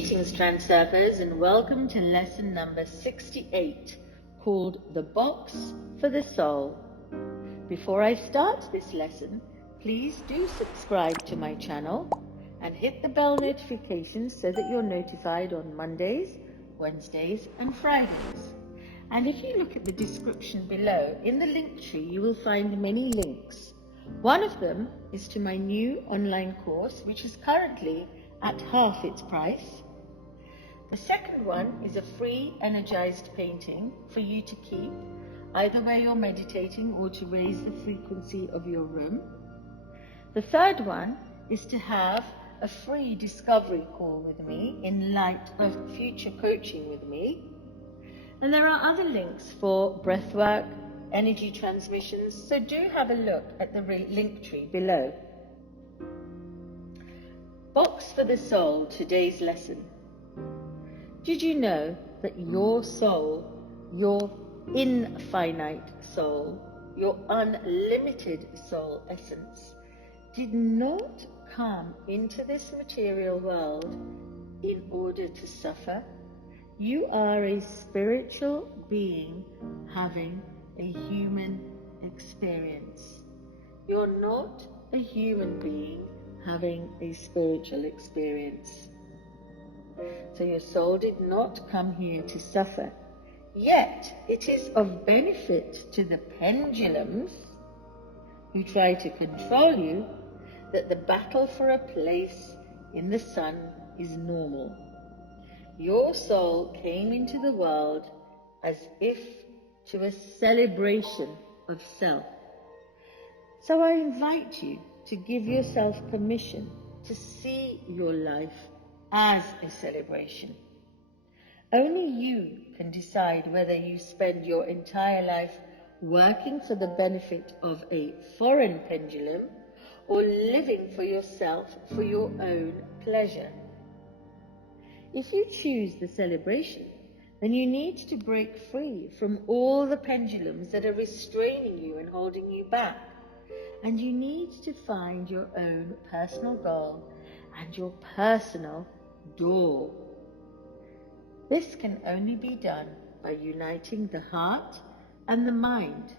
Greetings, Transurfers, and welcome to lesson number 68, called The Box for the Soul. Before I start this lesson, please do subscribe to my channel and hit the bell notifications so that you're notified on Mondays, Wednesdays, and Fridays. And if you look at the description below, in the link tree, you will find many links. One of them is to my new online course, which is currently at half its price. The second one is a free energized painting for you to keep, either where you're meditating or to raise the frequency of your room. The third one is to have a free discovery call with me in light of future coaching with me. And there are other links for breathwork, energy transmissions, so do have a look at the link tree below. Box for the Soul, today's lesson. Did you know that your soul, your infinite soul, your unlimited soul essence, did not come into this material world in order to suffer? You are a spiritual being having a human experience. You're not a human being having a spiritual experience. So your soul did not come here to suffer. Yet it is of benefit to the pendulums who try to control you that the battle for a place in the sun is normal. Your soul came into the world as if to a celebration of self. So I invite you to give yourself permission to see your life as a celebration. Only you can decide whether you spend your entire life working for the benefit of a foreign pendulum or living for yourself for your own pleasure. If you choose the celebration, then you need to break free from all the pendulums that are restraining you and holding you back. And you need to find your own personal goal and your personal door. This can only be done by uniting the heart and the mind.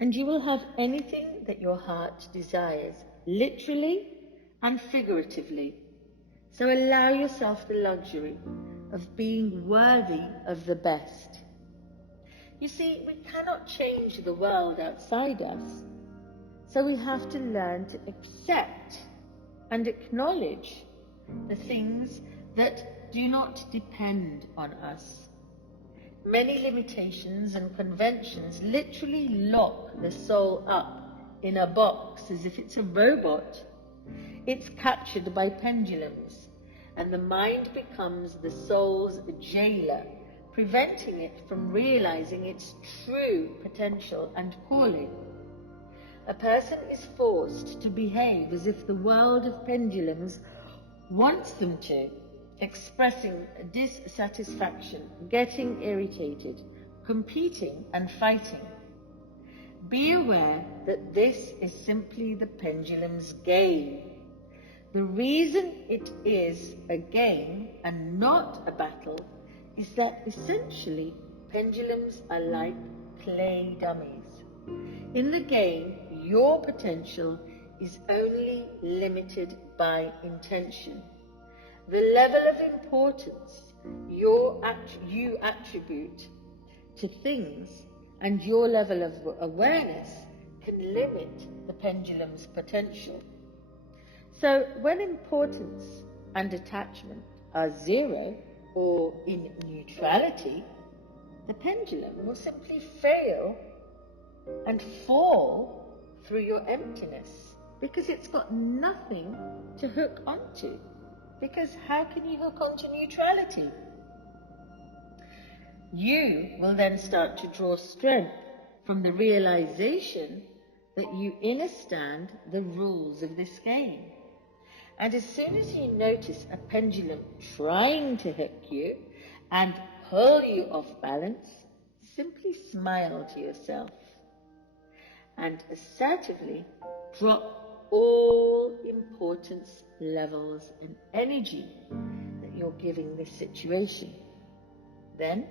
And you will have anything that your heart desires, literally and figuratively. So allow yourself the luxury of being worthy of the best. You see, we cannot change the world outside us, so we have to learn to accept and acknowledge the things that do not depend on us. Many limitations and conventions literally lock the soul up in a box as if it's a robot. It's captured by pendulums, and the mind becomes the soul's jailer, preventing it from realizing its true potential and calling. A person is forced to behave as if the world of pendulums wants them to, expressing dissatisfaction, getting irritated, competing and fighting. Be aware that this is simply the pendulum's game. The reason it is a game and not a battle is that essentially pendulums are like clay dummies. In the game, your potential is only limited by intention. The level of importance you attribute to things and your level of awareness can limit the pendulum's potential. So when importance and attachment are zero, or in neutrality, the pendulum will simply fail and fall through your emptiness because it's got nothing to hook onto. Because how can you hook onto neutrality? You will then start to draw strength from the realization that you understand the rules of this game. And as soon as you notice a pendulum trying to hook you and pull you off balance, simply smile to yourself and assertively drop all importance levels and energy that you're giving this situation. Then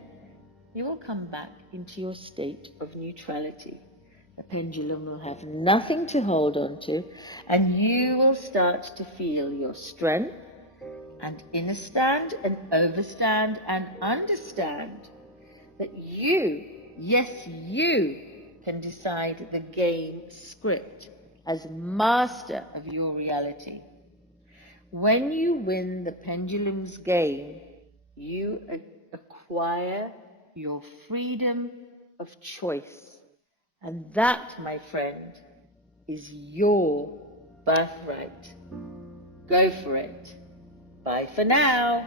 you will come back into your state of neutrality. The pendulum will have nothing to hold on to, and you will start to feel your strength and inner stand and overstand and understand that you, yes you, can decide the game script as master of your reality. When you win the pendulum's game, you acquire your freedom of choice. And that, my friend, is your birthright. Go for it. Bye for now.